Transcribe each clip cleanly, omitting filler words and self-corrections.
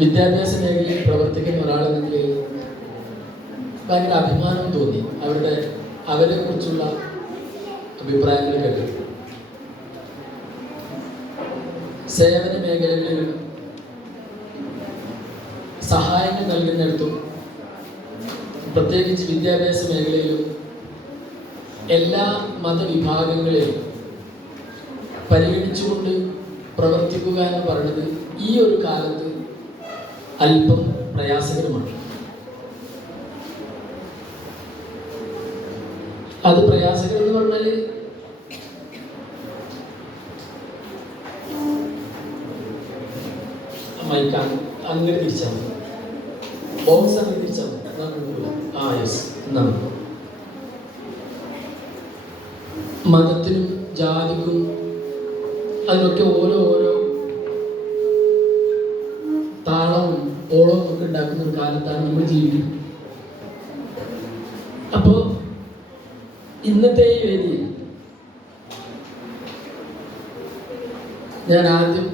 വിദ്യാഭ്യാസ മേഖലയിൽ പ്രവർത്തിക്കുന്ന ഒരാളെന്ന നിലയിൽ ഭയങ്കര അഭിമാനം തോന്നി അവരെ കുറിച്ചുള്ള അഭിപ്രായങ്ങൾ കേട്ടു. സേവന മേഖലകളിലും സഹായങ്ങൾ നൽകുന്നിടത്തും പ്രത്യേകിച്ച് വിദ്യാഭ്യാസ മേഖലയിലും എല്ലാ മതവിഭാഗങ്ങളെയും പരിഗണിച്ചുകൊണ്ട് പ്രവർത്തിക്കുക എന്ന് പറയുന്നത് ഈ ഒരു കാലത്ത് അല്പം പ്രയാസകരമാണ്. അത് പ്രയാസകരം എന്ന് പറഞ്ഞാൽ മൈക്കാൻ അങ്ങനെ തിരിച്ചാൽ മതി, ബോക്സ് അങ്ങനെ തിരിച്ചാൽ മതി. യെസ്, എന്നാണ് മതത്തിനും ജാതിക്കും അതിനൊക്കെ ഓരോ താളവും ഓളവും ഒക്കെ ഉണ്ടാക്കുന്ന ഒരു കാലത്താണ് നമ്മൾ ജീവിക്കുന്നത്. അപ്പോ ഇന്നത്തെ ഈ വേദിയിൽ ഞാൻ ആദ്യം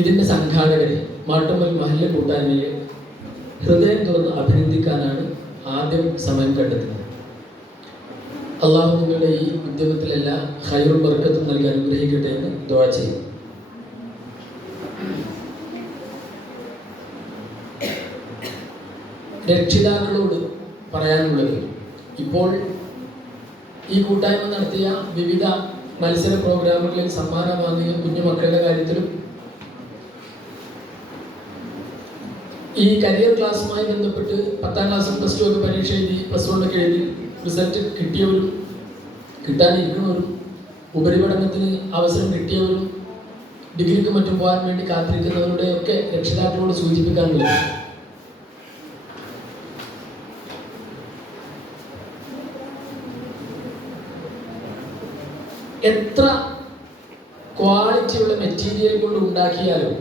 ഇതിന്റെ സംഘാടകരെ മാട്ടുമ്മൽ മഹല്ല് കൂട്ടായ്മയെ ഹൃദയം തുറന്ന് അഭിനന്ദിക്കാനാണ് ആദ്യം സമയം കണ്ടെത്തുന്നത്. അള്ളാഹു നിങ്ങളുടെ ഈ ഉദ്യമത്തിലെല്ലാം ഖൈറും ബർക്കത്തും നൽകി അനുഗ്രഹിക്കട്ടെ എന്ന് ദുആ ചെയ്യും. രക്ഷിതാക്കളോട് പറയാനുള്ളത്, ഇപ്പോൾ ഈ കൂട്ടായ്മ നടത്തിയ വിവിധ മത്സര പ്രോഗ്രാമുകളിൽ സമ്മാനം വാങ്ങിയ കുഞ്ഞുമക്കളുടെ കാര്യത്തിലും ഈ കരിയർ ക്ലാസ്സുമായി ബന്ധപ്പെട്ട് 10ാം ക്ലാസ്സും +2 ഒക്കെ പരീക്ഷ എഴുതി +1 ഒക്കെ എഴുതി റിസൾട്ട് കിട്ടിയവരും കിട്ടാനിരിക്കുന്നവരും ഉപരിപഠനത്തിന് അവസരം കിട്ടിയവരും ഡിഗ്രിക്ക് മറ്റും പോകാൻ വേണ്ടി കാത്തിരിക്കുന്നവരുടെ ഒക്കെ രക്ഷിതാക്കളോട് സൂചിപ്പിക്കാനുള്ളത്, എത്ര ക്വാളിറ്റിയുള്ള മെറ്റീരിയൽ കൊണ്ട് ഉണ്ടാക്കിയാലും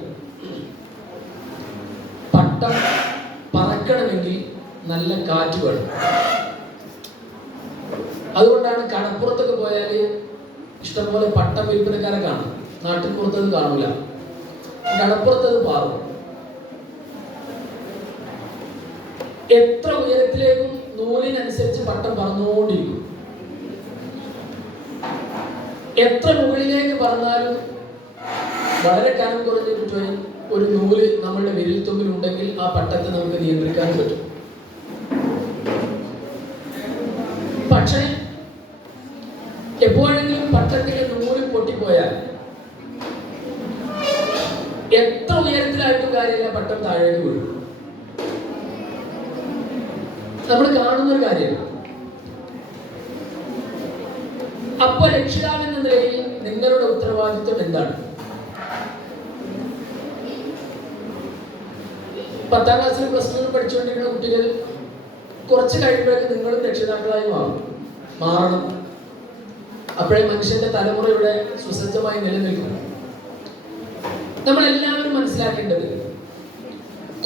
പട്ടം പറക്കണമെങ്കിൽ നല്ല കാറ്റ് വേണം. അതുകൊണ്ടാണ് കടപ്പുറത്തൊക്കെ പോയാൽ ഇഷ്ടംപോലെ പട്ടം വിൽപ്പനക്കാരെ കാണും, നാട്ടിൻ പുറത്തത് കാണില്ല, കടപ്പുറത്തത് പാറും. എത്ര ഉയരത്തിലേക്കും നൂലിനനുസരിച്ച് പട്ടം പറന്നുകൊണ്ടിരിക്കും. എത്ര മുകളിലേക്ക് പറഞ്ഞാലും വളരെ കനം കുറഞ്ഞ ഒരു നൂല് നമ്മളുടെ വിരൽത്തുമ്പിൽ ഉണ്ടെങ്കിൽ ആ പട്ടത്തെ നമുക്ക് നിയന്ത്രിക്കാൻ പറ്റും. പക്ഷേ എപ്പോഴെങ്കിലും പട്ടത്തിന്റെ നൂല് പൊട്ടിപ്പോയാൽ എത്ര ഉയരത്തിലായിട്ടും കാര്യമില്ല, പട്ടം താഴേക്ക് വീഴും. നമ്മൾ കാണുന്നൊരു കാര്യമാണ്. അപ്പൊ രക്ഷിതാവെന്ന നിലയിൽ നിങ്ങളുടെ ഉത്തരവാദിത്വം എന്താണ്? 10ാം ക്ലാസ്സിൽ +2 പഠിച്ചുകൊണ്ടിരിക്കുന്ന കുട്ടികൾ കുറച്ച് കഴിയുമ്പോഴേക്ക് നിങ്ങളും രക്ഷിതാക്കളായി മാറണം. അപ്പോഴേ മനുഷ്യന്റെ തലമുറയുടെ സുസജ്ജമായി നിലനിൽക്കും. നമ്മൾ എല്ലാവരും മനസ്സിലാക്കേണ്ടത്,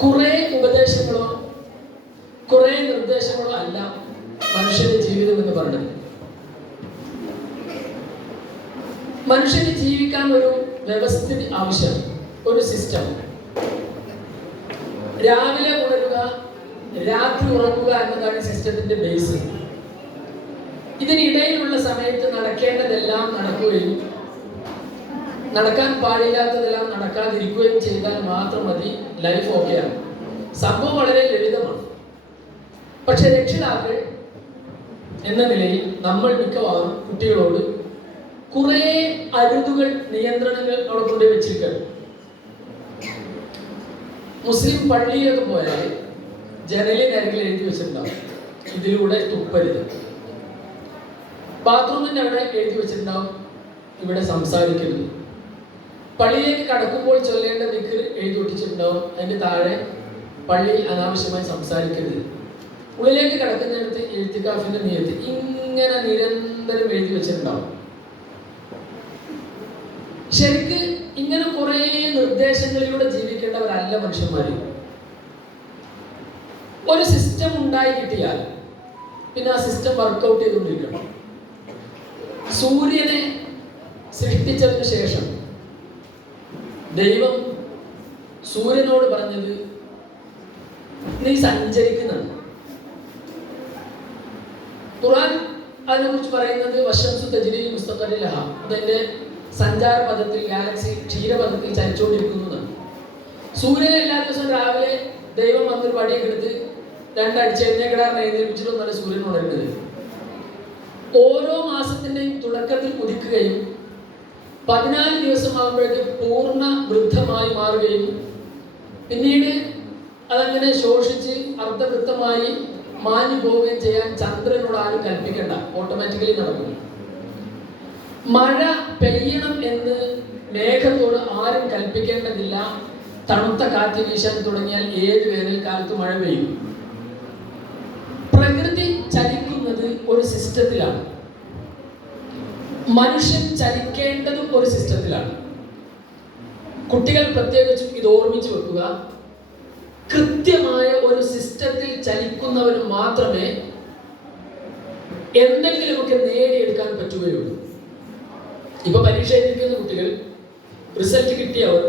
കുറെ ഉപദേശങ്ങളോ കുറെ നിർദ്ദേശങ്ങളോ അല്ല മനുഷ്യന്റെ ജീവിതം എന്ന് പറഞ്ഞത്. മനുഷ്യന് ജീവിക്കാൻ ഒരു വ്യവസ്ഥിതി ആവശ്യം, ഒരു സിസ്റ്റം. രാവിലെ ഉണരുക, രാത്രി ഉറങ്ങുക എന്നതാണ് സിസ്റ്റത്തിന്റെ ബേസ്. ഇതിനിടയിലുള്ള സമയത്ത് നടക്കേണ്ടതെല്ലാം നടക്കുകയും നടക്കാൻ പാടില്ലാത്തതെല്ലാം നടക്കാതിരിക്കുകയും ചെയ്താൽ മാത്രം മതി, ലൈഫ് ഓക്കെയാണ്. സംഭവം വളരെ ലളിതമാണ്. പക്ഷെ രക്ഷിതാക്കൾ എന്ന നിലയിൽ നമ്മൾ മിക്കവാറും കുട്ടികളോട് കുറെ അരുതുകൾ, നിയന്ത്രണങ്ങൾ അവിടെ കൊണ്ടുപോയി വെച്ചിരിക്കുകയാണ്. മുസ്ലിം പള്ളിയിലൊക്കെ പോയാൽ ജനലിനരികിൽ എഴുതി വെച്ചിട്ടുണ്ടാവും, ഇതിലൂടെ തുപ്പരുത്. ബാത്റൂമിന്റെ അവിടെ എഴുതി വെച്ചിട്ടുണ്ടാവും, ഇവിടെ സംസാരിക്കരുത്. പള്ളിയിലേക്ക് കടക്കുമ്പോൾ ചൊല്ലേണ്ട ദിക്ർ എഴുതി ഒട്ടിച്ചിട്ടുണ്ടാവും, അതിന്റെ താഴെ പള്ളിയിൽ അനാവശ്യമായി സംസാരിക്കരുത്. ഉള്ളിലേക്ക് കടക്കുന്നിടത്ത് ഇഴ്തികാഫിന്റെ നിയത്ത്, ഇങ്ങനെ നിരന്തരം എഴുതി വെച്ചിട്ടുണ്ടാവും. ശരിക്ക് ഇങ്ങനെ കുറെ നിർദ്ദേശങ്ങളിലൂടെ ജീവിക്കേണ്ടവരല്ല മനുഷ്യന്മാര്. ഒരു സിസ്റ്റം ഉണ്ടായി കിട്ടിയാൽ പിന്നെ ആ സിസ്റ്റം വർക്കൗട്ട് ചെയ്തുകൊണ്ടിരിക്കണം. സൂര്യനെ സൃഷ്ടിച്ചതിന് ശേഷം ദൈവം സൂര്യനോട് പറഞ്ഞത് നീ സഞ്ചരിക്കുന്നതാണ്. ഖുർആൻ അതിനെക്കുറിച്ച് പറയുന്നത് വശംസു തജ്രി മുസ്തഖറിലഹ, അതിന്റെ സഞ്ചാര പദത്തിൽ, ഗാലക്സി ക്ഷീരപഥത്തിൽ ചലിച്ചുകൊണ്ടിരിക്കുന്നതാണ്. സൂര്യനെ എല്ലാ ദിവസവും രാവിലെ ദൈവം വന്നൊരു പടിയൊക്കെ എടുത്ത് രണ്ടടിച്ചെഴുന്നേക്കിടാറിനെ എഴുന്നേൽപ്പിച്ചിട്ടൊന്നല്ല സൂര്യൻ ഉണരുന്നത്. ഓരോ മാസത്തിന്റെയും തുടക്കത്തിൽ ഉദിക്കുകയും 14 ദിവസമാകുമ്പോഴേക്ക് പൂർണ്ണ വൃദ്ധമായി മാറുകയും പിന്നീട് അതങ്ങനെ ശോഷിച്ച് അർദ്ധവൃത്തമായി മാഞ്ഞു പോവുകയും ചെയ്യാൻ ചന്ദ്രനോട് ആരും കൽപ്പിക്കേണ്ട, ഓട്ടോമാറ്റിക്കലി നടക്കും. മഴ പെയ്യണം എന്ന് മേഘത്തോട് ആരും കൽപ്പിക്കേണ്ടതില്ല. തണുത്ത കാറ്റ് വീശാൻ തുടങ്ങിയാൽ ഏത് വേനൽക്കാലത്ത് മഴ പെയ്യും. പ്രകൃതി ചലിക്കുന്നത് ഒരു സിസ്റ്റത്തിലാണ്, മനുഷ്യൻ ചലിക്കേണ്ടതും ഒരു സിസ്റ്റത്തിലാണ്. കുട്ടികൾ പ്രത്യേകിച്ചും ഇത് ഓർമ്മിച്ചു വെക്കുക. കൃത്യമായ ഒരു സിസ്റ്റത്തിൽ ചലിക്കുന്നവന് മാത്രമേ എന്തെങ്കിലുമൊക്കെ നേടിയെടുക്കാൻ പറ്റുകയുള്ളൂ. ഇപ്പൊ പരീക്ഷ എഴുതിക്കുന്ന കുട്ടികൾ, റിസൾട്ട് കിട്ടിയവർ,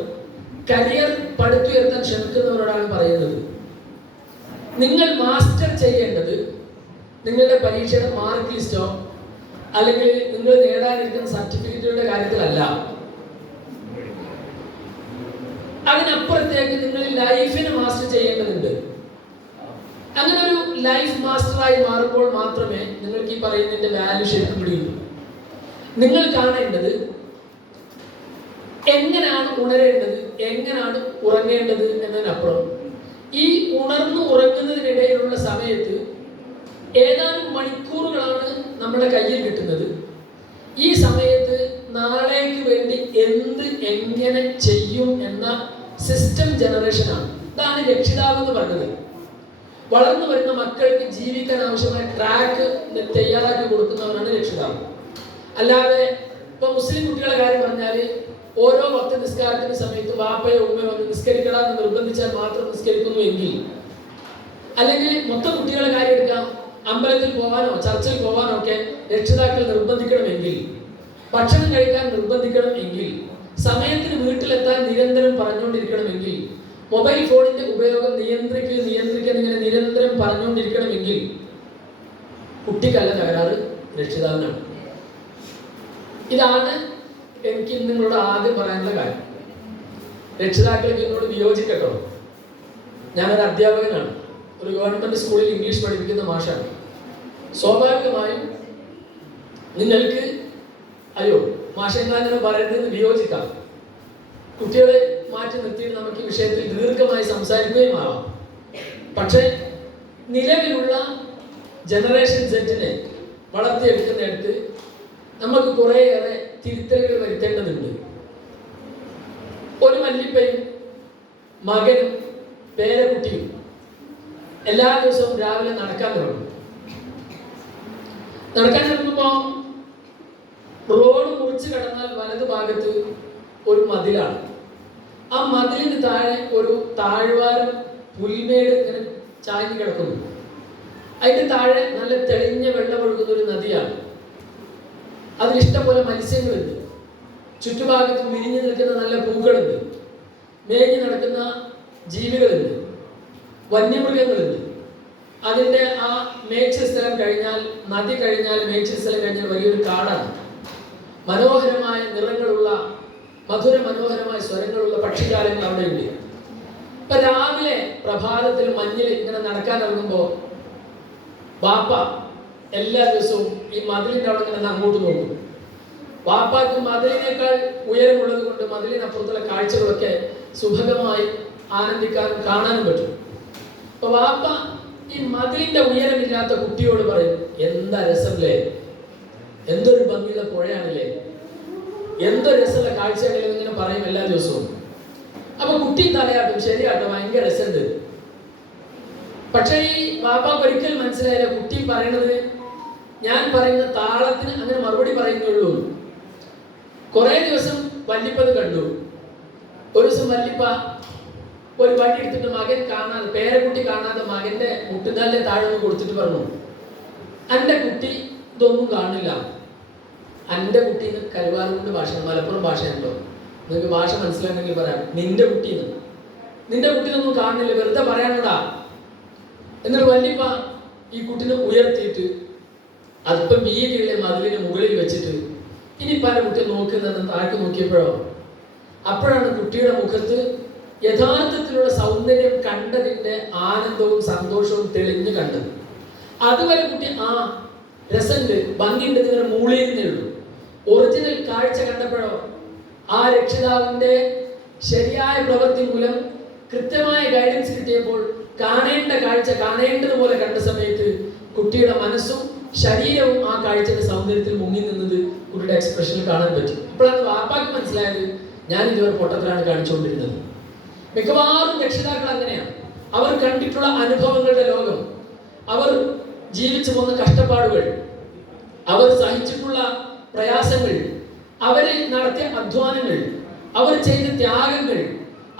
കരിയർ പടുത്തുയർത്താൻ ശ്രമിക്കുന്നവരോടാണ് പറയുന്നത്, നിങ്ങൾ മാസ്റ്റർ ചെയ്യേണ്ടത് നിങ്ങളുടെ പരീക്ഷയുടെ മാർക്ക് ലിസ്റ്റോ അല്ലെങ്കിൽ നിങ്ങൾ നേടാനിരിക്കുന്ന സർട്ടിഫിക്കറ്റുകളുടെ കാര്യത്തിലല്ല. അതിനപ്പുറത്തേക്ക് നിങ്ങൾ ലൈഫിനെ മാസ്റ്റർ ചെയ്യേണ്ടതുണ്ട്. അങ്ങനെ ഒരു ലൈഫ് മാസ്റ്ററായി മാറുമ്പോൾ മാത്രമേ നിങ്ങൾക്ക് ഈ പറയുന്നതിന്റെ വാല്യൂ ശരിക്കും പിടിക്കൂ. നിങ്ങൾ കാണേണ്ടത് എങ്ങനെയാണ് ഉണരേണ്ടത്, എങ്ങനെയാണ് ഉറങ്ങേണ്ടത് എന്നതിനപ്പുറം ഈ ഉണർന്നു ഉറങ്ങുന്നതിനിടയിലുള്ള സമയത്ത് ഏതാനും മണിക്കൂറുകളാണ് നമ്മുടെ കയ്യിൽ കിട്ടുന്നത്. ഈ സമയത്ത് നാളേക്ക് വേണ്ടി എന്ത് എങ്ങനെ ചെയ്യും എന്ന സിസ്റ്റം ജനറേഷനാണ്. ഇതാണ് രക്ഷിതാവ് എന്ന് പറഞ്ഞത്. വളർന്നു വരുന്ന മക്കൾക്ക് ജീവിക്കാൻ ആവശ്യമായ ട്രാക്ക് തയ്യാറാക്കി കൊടുക്കുന്നവരാണ് രക്ഷിതാവ്. അല്ലാതെ ഇപ്പൊ മുസ്ലിം കുട്ടികളുടെ കാര്യം പറഞ്ഞാൽ ഓരോ ഭക്ത നിസ്കാരത്തിന്റെ സമയത്ത് വാപ്പയോ ഉമ്മയോ വന്ന് നിസ്കരിക്കണമെന്ന് നിർബന്ധിച്ചാൽ മാത്രം നിസ്കരിക്കുന്നു എങ്കിൽ, അല്ലെങ്കിൽ മൊത്തം കുട്ടികളുടെ കാര്യം എടുക്കാം, അമ്പലത്തിൽ പോകാനോ ചർച്ചിൽ പോകാനോ ഒക്കെ രക്ഷിതാക്കൾ നിർബന്ധിക്കണമെങ്കിൽ, ഭക്ഷണം കഴിക്കാൻ നിർബന്ധിക്കണം എങ്കിൽ, സമയത്തിന് വീട്ടിലെത്താൻ നിരന്തരം പറഞ്ഞുകൊണ്ടിരിക്കണമെങ്കിൽ, മൊബൈൽ ഫോണിന്റെ ഉപയോഗം നിയന്ത്രിക്കാൻ ഇങ്ങനെ നിരന്തരം പറഞ്ഞുകൊണ്ടിരിക്കണമെങ്കിൽ കുട്ടിക്കല്ല തകരാറ്, രക്ഷിതാവിനാണ്. ഇതാണ് എനിക്ക് നിങ്ങളോട് ആദ്യം പറയാനുള്ള കാര്യം. രക്ഷിതാക്കൾക്ക് എന്നോട് വിയോജിക്കട്ടോ. ഞാനൊരു അധ്യാപകനാണ്, ഒരു ഗവൺമെന്റ് സ്കൂളിൽ ഇംഗ്ലീഷ് പഠിപ്പിക്കുന്ന മാഷാണ്. സ്വാഭാവികമായും നിങ്ങൾക്ക് അയ്യോ മാഷ എന്താ പറയുന്നത് വിയോജിക്കാം. കുട്ടികളെ മാറ്റി നിർത്തിയിട്ട് നമുക്ക് ഈ വിഷയത്തിൽ ദീർഘമായി സംസാരിക്കുകയും ആവാം. പക്ഷേ നിലവിലുള്ള ജനറേഷൻ സെറ്റിനെ വളർത്തിയെടുക്കുന്നിടത്ത് നമുക്ക് കുറേയേറെ തിരുത്തലുകൾ വരുത്തേണ്ടതുണ്ട്. ഒരു വല്ലിപ്പയും മകനും പേരക്കുട്ടിയും എല്ലാ ദിവസവും രാവിലെ നടക്കാൻ തുടങ്ങും. നടക്കാൻ തുടങ്ങുമ്പോൾ റോഡ് മുറിച്ച് കടന്നാൽ വലതു ഭാഗത്ത് ഒരു മതിലാണ്. ആ മതിലിന് താഴെ ഒരു താഴ്വാരം പുൽമേട് ഇങ്ങനെ ചാഞ്ഞു കിടക്കുന്നു. അതിന്റെ താഴെ നല്ല തെളിഞ്ഞ വെള്ളം ഒഴുകുന്ന ഒരു നദിയാണ്. അതിലിഷ്ടംപോലെ മത്സ്യങ്ങളുണ്ട്. ചുറ്റുഭാഗത്തും വിരിഞ്ഞു നിൽക്കുന്ന നല്ല പൂക്കളുണ്ട്. മേഞ്ഞു നടക്കുന്ന ജീവികളുണ്ട്, വന്യമൃഗങ്ങളുണ്ട്. അതിന്റെ ആ മേച്ചിൽ സ്ഥലം കഴിഞ്ഞാൽ, നദി കഴിഞ്ഞാൽ, മേച്ചിൽ സ്ഥലം കഴിഞ്ഞാൽ വലിയൊരു കാടാണ്. മനോഹരമായ നിറങ്ങളുള്ള, മധുര മനോഹരമായ സ്വരങ്ങളുള്ള പക്ഷിജാലങ്ങൾ അവിടെയുണ്ട്. ഇപ്പൊ രാവിലെ പ്രഭാതത്തിൽ മഞ്ഞിൽ ഇങ്ങനെ നടക്കാൻ ഇറങ്ങുമ്പോൾ ബാപ്പ എല്ലാ ദിവസവും ഈ മതിലിന്റെ അവിടെ ഇങ്ങനെ അങ്ങോട്ട് നോക്കും. വാപ്പാക്ക് മതിലിനേക്കാൾ ഉയരമുള്ളത് കൊണ്ട് മതിലിനപ്പുറത്തുള്ള കാഴ്ചകളൊക്കെ സുഭഗമായി ആനന്ദിക്കാനും കാണാനും പറ്റും. അപ്പൊ വാപ്പ ഈ മതിലിന്റെ ഉയരമില്ലാത്ത കുട്ടിയോട് പറയും, എന്താ രസമല്ലേ, എന്തൊരു ഭംഗിയുള്ള പുഴയാണല്ലേ, എന്തൊരു രസമുള്ള കാഴ്ചയാണെങ്കിലും ഇങ്ങനെ പറയും എല്ലാ ദിവസവും. അപ്പൊ കുട്ടി തലയാട്ടും, ശരിയാട്ടോ ഭയങ്കര രസമുണ്ട്. പക്ഷെ ഈ വാപ്പാക്ക് ഒരിക്കൽ മനസ്സിലായില്ല കുട്ടി പറയണത് ഞാൻ പറയുന്ന താളത്തിന് അങ്ങനെ മറുപടി പറയുന്നുള്ളൂ. കുറെ ദിവസം വല്ലിപ്പത് കണ്ടു. ഒരു ദിവസം വല്ലിപ്പ ഒരു വടി എടുത്തിട്ട് മകൻ കാണാതെ, പേരക്കുട്ടി കാണാതെ മകന്റെ മുട്ടുകാലിന്റെ താഴെ കൊടുത്തിട്ട് പറഞ്ഞു, എൻ്റെ കുട്ടി ഇതൊന്നും കാണില്ല. എൻ്റെ കുട്ടീന്ന് കരുവാറുകൊണ്ട് ഭാഷ, മലപ്പുറം ഭാഷയുണ്ടോ, നിങ്ങൾക്ക് ഭാഷ മനസ്സിലാണെങ്കിൽ പറയാം, നിന്റെ കുട്ടീന്ന്. നിന്റെ കുട്ടിയൊന്നും കാണുന്നില്ല, വെറുതെ പറയാനടാ. എന്നിട്ട് വല്യപ്പ ഈ കുട്ടിനെ ഉയർത്തിയിട്ട് അതിപ്പം വീതിയുള്ള മതിലിന് മുകളിൽ വെച്ചിട്ട് ഇനി പല കുട്ടി നോക്കുന്നത് താഴേക്ക് നോക്കിയപ്പോഴോ അപ്പോഴാണ് കുട്ടിയുടെ മുഖത്ത് യഥാർത്ഥത്തിലുള്ള സൗന്ദര്യം കണ്ടതിന്റെ ആനന്ദവും സന്തോഷവും തെളിഞ്ഞു കണ്ടത്. അതുവരെ കുട്ടി രസമുണ്ട്, ഭംഗിയുണ്ട്, ഇങ്ങനെ മൂളിയിരുന്നേ ഉള്ളൂ. ഒറിജിനൽ കാഴ്ച കണ്ടപ്പോഴോ ആ രക്ഷിതാവിന്റെ ശരിയായ പ്രവൃത്തി മൂലം കൃത്യമായ ഗൈഡൻസ് കിട്ടിയപ്പോൾ കാണേണ്ട കാഴ്ച കാണേണ്ടതുപോലെ കണ്ട സമയത്ത് കുട്ടിയുടെ മനസ്സും ശരീരവും ആ കാഴ്ചയുടെ സൗന്ദര്യത്തിൽ മുങ്ങി നിന്നത് കുട്ടിയുടെ എക്സ്പ്രഷനിൽ കാണാൻ പറ്റും. അപ്പോഴാണ് വാപ്പാക്ക് മനസ്സിലായത് ഞാൻ ഇതുവരെ പൊട്ടത്തിലാണ് കാണിച്ചുകൊണ്ടിരുന്നത്. മിക്കവാറും രക്ഷിതാക്കൾ അങ്ങനെയാണ്. അവർ കണ്ടിട്ടുള്ള അനുഭവങ്ങളുടെ ലോകം, അവർ ജീവിച്ചു പോന്ന കഷ്ടപ്പാടുകൾ, അവർ സഹിച്ചിട്ടുള്ള പ്രയാസങ്ങൾ, അവർ നടത്തിയ അധ്വാനങ്ങൾ, അവർ ചെയ്ത ത്യാഗങ്ങൾ,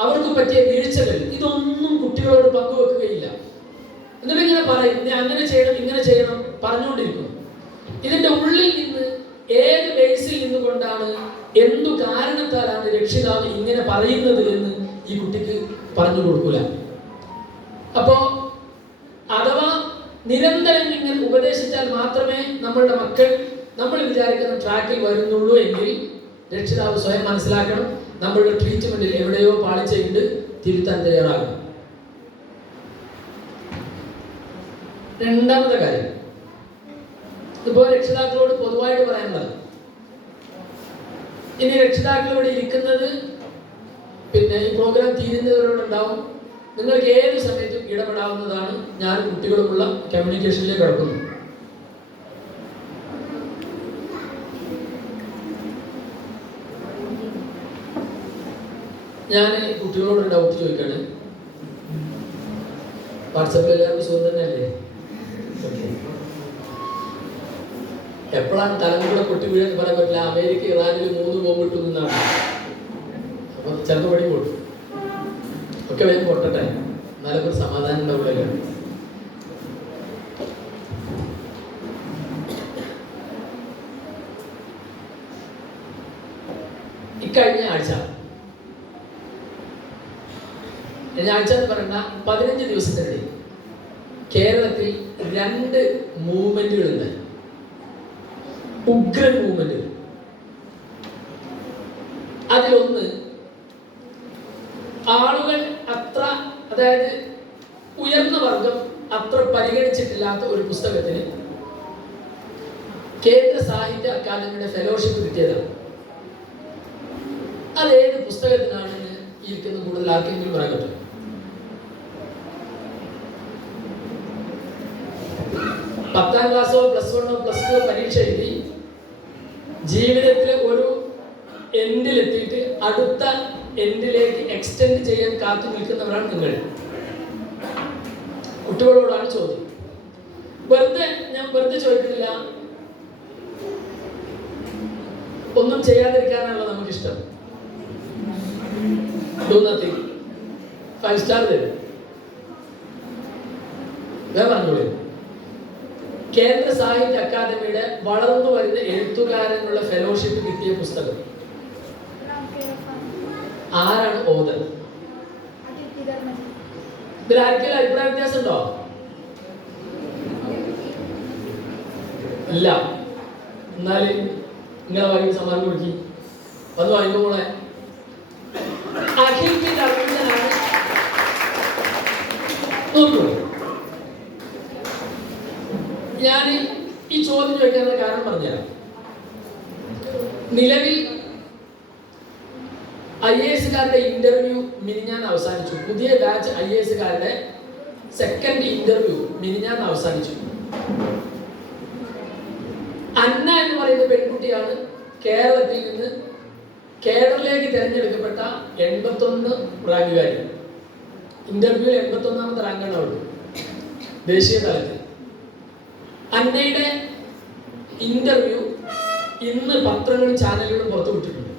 അവർക്ക് പറ്റിയ വീഴ്ചകൾ, ഇതൊന്നും കുട്ടികളോട് പങ്കുവെക്കുകയില്ല. എന്നിട്ട് ഇങ്ങനെ പറയും, നീ അങ്ങനെ ചെയ്യണം ഇങ്ങനെ ചെയ്യണം പറഞ്ഞുകൊണ്ടിരിക്കും. ഇതിന്റെ ഉള്ളിൽ നിന്ന് ഏത് ബേസിൽ നിന്നുകൊണ്ടാണ്, എന്തു കാരണത്താലാണ് രക്ഷിതാവ് ഇങ്ങനെ പറയുന്നത് എന്ന് ഈ കുട്ടിക്ക് പറഞ്ഞു കൊടുക്കൂല. അപ്പോ അഥവാ നിരന്തരം ഇങ്ങനെ ഉപദേശിച്ചാൽ മാത്രമേ നമ്മളുടെ മക്കൾ നമ്മൾ വിചാരിക്കുന്ന ട്രാക്കിൽ വരുന്നുള്ളൂ എങ്കിൽ രക്ഷിതാവ് സ്വയം മനസ്സിലാക്കണം, നമ്മളുടെ ട്രീറ്റ്മെന്റിൽ എവിടെയോ പാളിച്ചയുണ്ട്, തിരുത്താൻ തയ്യാറാകണം. രണ്ടാമത്തെ കാര്യം, ഇപ്പോ രക്ഷിതാക്കളോട് പൊതുവായിട്ട് പറയാനുള്ളത്, ഇനി രക്ഷിതാക്കൾ ഇവിടെ ഇരിക്കുന്നത് പിന്നെ ഈ പ്രോഗ്രാം തീരുന്നവരോടുണ്ടാവും, നിങ്ങൾക്ക് ഏത് സമയത്തും ഇടപെടാവുന്നതാണ്. ഞാൻ കുട്ടികളുമുള്ള കമ്മ്യൂണിക്കേഷനിലേക്ക് കടക്കുന്നു. ഞാൻ കുട്ടികളോട് ഡൗട്ട് ചോദിക്കാണ്. വാട്സാപ്പിൽ എല്ലാവർക്കും സുഖം തന്നെയല്ലേ? എപ്പോഴാണ് തലമുറ പൊട്ടി വീഴെന്ന് പറയാൻ പറ്റില്ല. അമേരിക്ക ഇറാനിൽ 3 ബോംബ് ഇട്ടു നിന്നാണ്. അപ്പൊ ചിലപ്പോൾ പടി പൊട്ടും, ഒക്കെ വേഗം പൊട്ടട്ടെ, എന്നാലും ഒരു സമാധാനം ഉണ്ടാവില്ല. ഇക്കഴിഞ്ഞ ആഴ്ച എന്ന് പറയുന്ന 15 ദിവസത്തിനിടയിൽ കേരളത്തിൽ 2 മൂവ്മെന്റുകളുണ്ട്, ഉഗ്രൻ മൂവ്മെന്റ്. അതിലൊന്ന്, ആളുകൾ അത്ര, അതായത് ഉയർന്ന വർഗം അത്ര പരിഗണിച്ചിട്ടില്ലാത്ത ഒരു പുസ്തകത്തിന് കേന്ദ്ര സാഹിത്യ അക്കാദമിയുടെ ഫെലോഷിപ്പ് കിട്ടിയതാണ്. അതേത് പുസ്തകത്തിനാണെന്ന് ഇരിക്കുന്ന കൂടുതൽ ആർക്കെങ്കിലും പറയാൻ പറ്റും? പത്താം ക്ലാസ്സോ +1 +2 പരീക്ഷ എഴുതി ജീവിതത്തിൽ ഒരു എൻഡിലെത്തിയിട്ട് അടുത്ത എൻഡിലേക്ക് എക്സ്റ്റെൻഡ് ചെയ്യാൻ കാത്തു നിൽക്കുന്നവരാണ് നിങ്ങൾ. കുട്ടികളോടാണ് ചോദ്യം. ഞാൻ വെറുതെ ചോദിക്കുന്നില്ല, ഒന്നും ചെയ്യാതിരിക്കാനാണല്ലോ നമുക്കിഷ്ടം. ഡു നത്തിങ്, 5 സ്റ്റാർ തരും. ഞാൻ പറഞ്ഞോളൂ, കേന്ദ്ര സാഹിത്യ അക്കാദമിയുടെ വളർന്നു വരുന്ന എഴുത്തുകാരനുള്ള ഫെലോഷിപ്പ് കിട്ടിയ പുസ്തകം ആരാണ് ഓതർ? ഇതിൽ ആർക്കെങ്കിലും അഭിപ്രായ വ്യത്യാസം ഉണ്ടോ? ഇല്ല. എന്നാല് നിങ്ങളെ വാങ്ങി സമ്മാനം കൊടുക്കി വന്ന് വാങ്ങിക്കോളെ. അഖിൽ പി ധർമ്മജനാണ്. ഞാൻ ഈ ചോദ്യം ചോദിക്കാനുള്ള കാരണം പറഞ്ഞുതരാം. നിലവിൽ IAS-കാരുടെ ഇന്റർവ്യൂ മിനിഞ്ഞാൻ അവസാനിച്ചു. പുതിയ ബാച്ച് IAS-കാരുടെ സെക്കൻഡ് ഇന്റർവ്യൂ മിനിഞ്ഞാൻ അവസാനിച്ചു. അന്ന എന്ന് പറയുന്ന പെൺകുട്ടിയാണ് കേരളത്തിൽ നിന്ന് കേരളത്തിലേക്ക് തിരഞ്ഞെടുക്കപ്പെട്ട 81 റാങ്കുകാരി. ഇന്റർവ്യൂവിൽ 81ാമത്തെ റാങ്കാണ് അവൾ ദേശീയ തലത്തിൽ. അന്നയുടെ ഇന്റർവ്യൂ ഇന്ന് പത്രങ്ങളും ചാനലുകളും പുറത്തു വിട്ടിട്ടുണ്ട്.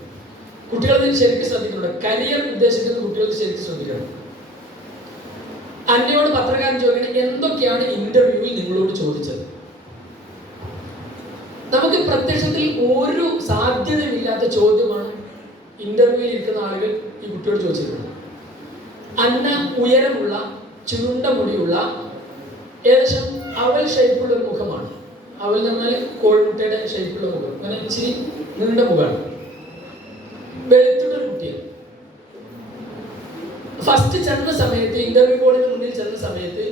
കുട്ടികൾ ശരിക്കും ശ്രദ്ധിക്കുന്നുണ്ട്. കരിയർ ഉദ്ദേശിക്കുന്ന കുട്ടികൾ ശരിക്കും ശ്രദ്ധിക്കണം. അന്നയോട് പത്രക്കാരൻ ചോദിക്കുന്നത്, എന്തൊക്കെയാണ് ഇന്റർവ്യൂവിൽ നിങ്ങളോട് ചോദിച്ചത്? നമുക്ക് പ്രത്യക്ഷത്തിൽ ഒരു സാധ്യതയില്ലാത്ത ചോദ്യമാണ് ഇന്റർവ്യൂവിൽ ഇരിക്കുന്ന ആളുകൾ ഈ കുട്ടിയോട് ചോദിച്ചിട്ടുണ്ട്. അന്ന ഉയരമുള്ള ചുരുണ്ട മുടിയുള്ള ഏകദേശം അവൽ ഷേപ്പുള്ള ഒരു മുഖമാണ്. അവൽ എന്ന് പറഞ്ഞാൽ കോഴിമുട്ടയുടെ ഷേപ്പുള്ള മുഖം, അങ്ങനെ ഇച്ചിരി നീണ്ട മുഖമാണ്. വെളുത്തുള്ളൊരു കുട്ടിയാണ്. ഫസ്റ്റ് ചെന്ന സമയത്ത്, ഇന്റർവ്യൂ ബോർഡിന് മുന്നിൽ ചെന്ന സമയത്ത്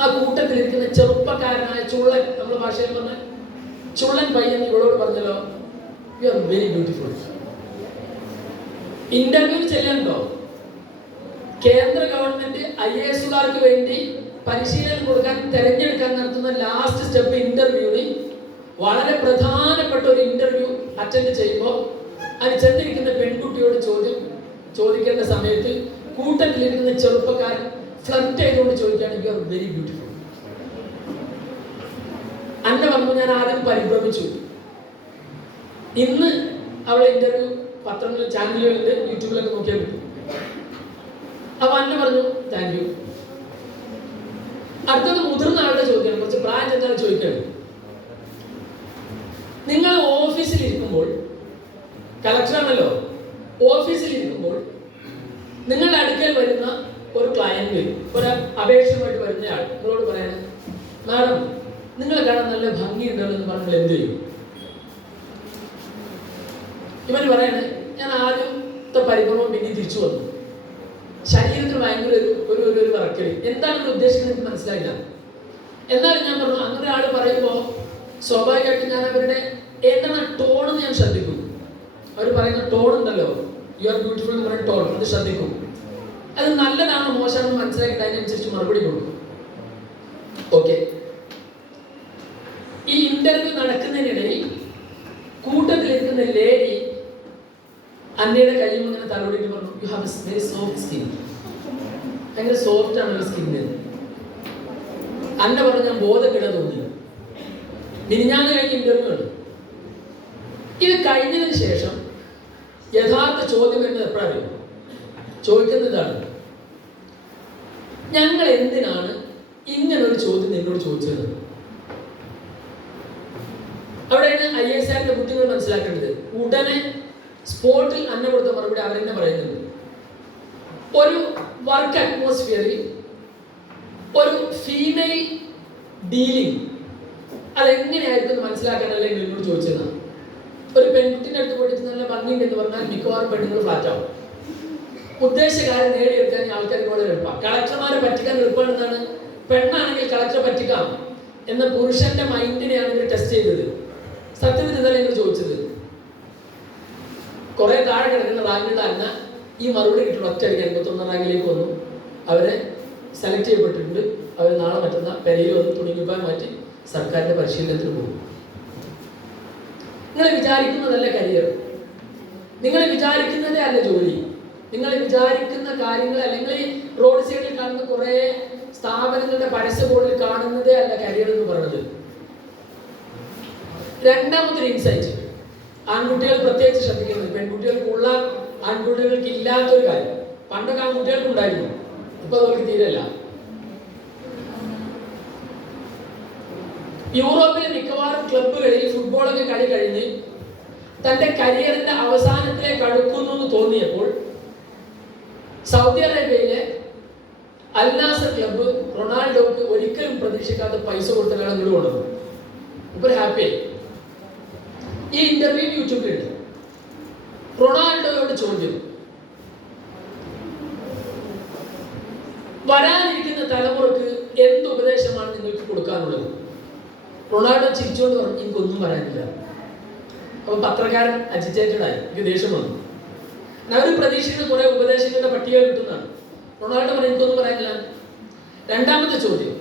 ആ കൂട്ടത്തിലിരിക്കുന്ന ചെറുപ്പക്കാരനായ ചുള്ളൻ, നമ്മുടെ ഭാഷയിൽ പറഞ്ഞ ചുള്ളൻ പയ്യൻ ഇവളോട് പറഞ്ഞല്ലോ, you are very beautiful. Interview ചെല്ലണ്ടോ? കേന്ദ്ര ഗവൺമെന്റ് IAS വേണ്ടി പരിശീലനം കൊടുക്കാൻ തെരഞ്ഞെടുക്കാൻ നടത്തുന്ന ലാസ്റ്റ് സ്റ്റെപ്പ് ഇന്റർവ്യൂവിൽ വളരെ പ്രധാനപ്പെട്ട ഒരു ഇന്റർവ്യൂ അറ്റൻഡ് ചെയ്യുമ്പോൾ അതിന് ചെന്നിരിക്കുന്ന പെൺകുട്ടിയോട് ചോദിക്കേണ്ട സമയത്ത് കൂട്ടത്തിലിരിക്കുന്ന ചെറുപ്പക്കാരൻ ഫ്ലർട്ട് ചെയ്തുകൊണ്ട് ചോദിക്കുകയാണ്, യു ആർ വെരി ബ്യൂട്ടിഫുൾ. അന്ന പറഞ്ഞു, ഞാൻ ആദ്യം പരിഭ്രമിച്ചു. ഇന്ന് അവളെ ഇന്റർവ്യൂ പത്രങ്ങളിൽ, ചാനലുകളിൽ, യൂട്യൂബിലൊക്കെ നോക്കിയാൽ കിട്ടും. അപ്പൊ അന്ന പറഞ്ഞു, താങ്ക് യു. അടുത്തത് മുതിർന്ന ആളുടെ ചോദ്യമാണ്, കുറച്ച് പ്രായം ചെന്നാണ് ചോദിക്കുന്നത്. നിങ്ങൾ ഓഫീസിൽ ഇരിക്കുമ്പോൾ, കളക്ടറാണല്ലോ, ഓഫീസിൽ ഇരിക്കുമ്പോൾ നിങ്ങളുടെ അടുക്കൽ വരുന്ന ഒരു ക്ലയന്റ്, ഒരു അപേക്ഷയുമായിട്ട് വരുന്നയാൾ നിങ്ങളോട് പറയാണ്, മാഡം നിങ്ങളെ കാണാൻ നല്ല ഭംഗിയുണ്ടല്ലോ എന്ന് പറഞ്ഞാൽ എന്ത് ചെയ്യും? ഇവന് പറയാണ്, ഞാൻ ആദ്യത്തെ പരിഭ്രമം പിന്നെ തിരിച്ചു വന്നു, ശരീരത്തിന് ഭയങ്കര ഒരു വിറക്കല്, എന്താണ് ഉദ്ദേശിക്കുന്നത് മനസ്സിലായില്ല. എന്നാലും ഞാൻ പറഞ്ഞു, അങ്ങനെ ഒരാൾ പറയുമ്പോൾ സ്വാഭാവികമായിട്ട് ഞാൻ അവരുടെ എന്താണ് ടോണെന്ന് ഞാൻ ശ്രദ്ധിക്കും. അവർ പറയുന്ന ടോൺ ഉണ്ടല്ലോ, യു ആർ ബ്യൂട്ടിഫുൾ എന്ന് പറയുന്ന ടോൺ, അത് ശ്രദ്ധിക്കും. അത് നല്ലതാണോ മോശമാണെന്ന് മനസ്സിലാക്കിയിട്ട് അതിനനുസരിച്ച് മറുപടി കൊടുക്കും. ഓക്കെ. ഈ ഇന്റർവ്യൂ നടക്കുന്നതിനിടയിൽ കൂട്ടത്തിലിരിക്കുന്ന ലേഡി അന്നയുടെ കയ്യിൽ ഇങ്ങനെ തലോടിയിട്ട് പറഞ്ഞു, you have A very soft skin. ഭയങ്കര സോഫ്റ്റ് ആണ് സ്കിന്ന്. അന്ന പറഞ്ഞു, ഞാൻ ബോധക്കിട തോന്നി. മിനിഞ്ഞാന്ന് കഴിഞ്ഞ ഇന്റർവ്യൂ ആണ്. ഇത് കഴിഞ്ഞതിന് ശേഷം യഥാർത്ഥ ചോദ്യം എന്നത് എപ്പോഴാണ് ചോദിക്കുന്നതാണ്, ഞങ്ങൾ എന്തിനാണ് ഇങ്ങനൊരു ചോദ്യം നിന്നോട് ചോദിച്ചത്? അവിടെയാണ് IAS ബുദ്ധികൾ മനസ്സിലാക്കേണ്ടത്. ഉടനെ സ്പോട്ടിൽ അന്ന കൊടുത്ത മറുപടി അവരെന്നെ പറയുന്നുണ്ട്. ഒരു വർക്ക് അറ്റ്മോസ്ഫിയറിൽ ഒരു ഫീമെയിൽ ഡീലിംഗ് അതെങ്ങനെയായിരിക്കും മനസ്സിലാക്കാനല്ലേ എന്നോട് ചോദിച്ചതാണ്. ഒരു പെൺകുട്ടിൻ്റെ അടുത്ത് പോയിട്ട് നല്ല ഭംഗിയുണ്ട് എന്ന് പറഞ്ഞാൽ മിക്കവാറും പെണ്ണുങ്ങൾ ഫ്ലാറ്റാവും. ഉദ്ദേശകാര്യം നേടിയെടുക്കാൻ ആൾക്കാർക്ക് വളരെ എളുപ്പമാണ്. കളക്ടർമാരെ പറ്റിക്കാൻ എളുപ്പമാണെന്നാണ്. പെണ്ണാണെങ്കിൽ കളക്ടറെ പറ്റിക്കാം എന്ന പുരുഷന്റെ മൈൻഡിനെയാണ് ഇവർ ടെസ്റ്റ് ചെയ്തത്. സത്യത്തിൽ ഇന്നലെ നിങ്ങൾ ചോദിച്ചത് കുറെ താഴെ കിടക്കുന്ന റാങ്കിലുള്ള അന്ന ഈ മറുപടി കിട്ടുന്ന ഒറ്റയടിക്ക് 81 റാങ്കിലേക്ക് വന്നു. അവരെ സെലക്ട് ചെയ്യപ്പെട്ടിട്ടുണ്ട്. അവർ നാളെ മറ്റന്ന പെരയിൽ വന്ന് തുണിക്കുപ്പാൻ മാറ്റി സർക്കാരിന്റെ പരിശീലനത്തിന് പോകും. നിങ്ങൾ വിചാരിക്കുന്നതല്ല കരിയർ, നിങ്ങൾ വിചാരിക്കുന്നതേ അല്ല ജോലി, നിങ്ങൾ വിചാരിക്കുന്ന കാര്യങ്ങൾ, അല്ലെങ്കിൽ റോഡ് സൈഡിൽ കാണുന്ന കുറെ സ്ഥാപനങ്ങളുടെ പരസ്യ ബോർഡിൽ കാണുന്നതേ അല്ല കരിയർ എന്ന് പറയുന്നത്. രണ്ടാമത്തെ ഇൻസൈറ്റ്, ആൺകുട്ടികൾ പ്രത്യേകിച്ച് ശ്രദ്ധിക്കുന്നത്, പെൺകുട്ടികൾക്കുള്ള ആൺകുട്ടികൾക്ക് ഇല്ലാത്തൊരു കാര്യം. പണ്ടൊക്കെ ആൺകുട്ടികൾക്ക് ഉണ്ടായിരുന്നു, ഇപ്പൊ അവർക്ക് തീരല്ല. യൂറോപ്പിലെ മിക്കവാറും ക്ലബ്ബുകളിൽ ഫുട്ബോളൊക്കെ കളി കഴിഞ്ഞ് തന്റെ കരിയറിന്റെ അവസാനത്തിലേക്ക് അടുക്കുന്നു എന്ന് തോന്നിയപ്പോൾ സൗദി അറേബ്യയിലെ അൽ നാസർ ക്ലബ്ബ് റൊണാൾഡോക്ക് ഒരിക്കലും പ്രതീക്ഷിക്കാത്ത പൈസ കൊടുത്തലാണ് ഇങ്ങോട്ട് കൊണ്ടത്. ഇപ്പൊ ഹാപ്പിയായി. ഈ ഇന്റർവ്യൂ യൂട്യൂബിലുണ്ട്. റൊണാൾഡോയോട് ചോദ്യം, വരാനിരിക്കുന്ന തലമുറക്ക് എന്ത് ഉപദേശമാണ് നിങ്ങൾക്ക് കൊടുക്കാനുള്ളത്? റൊണാൾഡോ ചിരിച്ചുകൊണ്ട് പറഞ്ഞു, എനിക്കൊന്നും പറയാനില്ല. അപ്പൊ പത്രക്കാരൻ അജിറ്റേറ്റഡ് ആയി, എനിക്ക് ദേഷ്യം വന്നു. അവർ പ്രതീക്ഷിക്കുന്ന കുറെ ഉപദേശങ്ങളുടെ പട്ടിക കിട്ടുന്നതാണ്. റൊണാൾഡോ പറഞ്ഞു, എനിക്കൊന്നും പറയാനില്ല. രണ്ടാമത്തെ ചോദ്യം,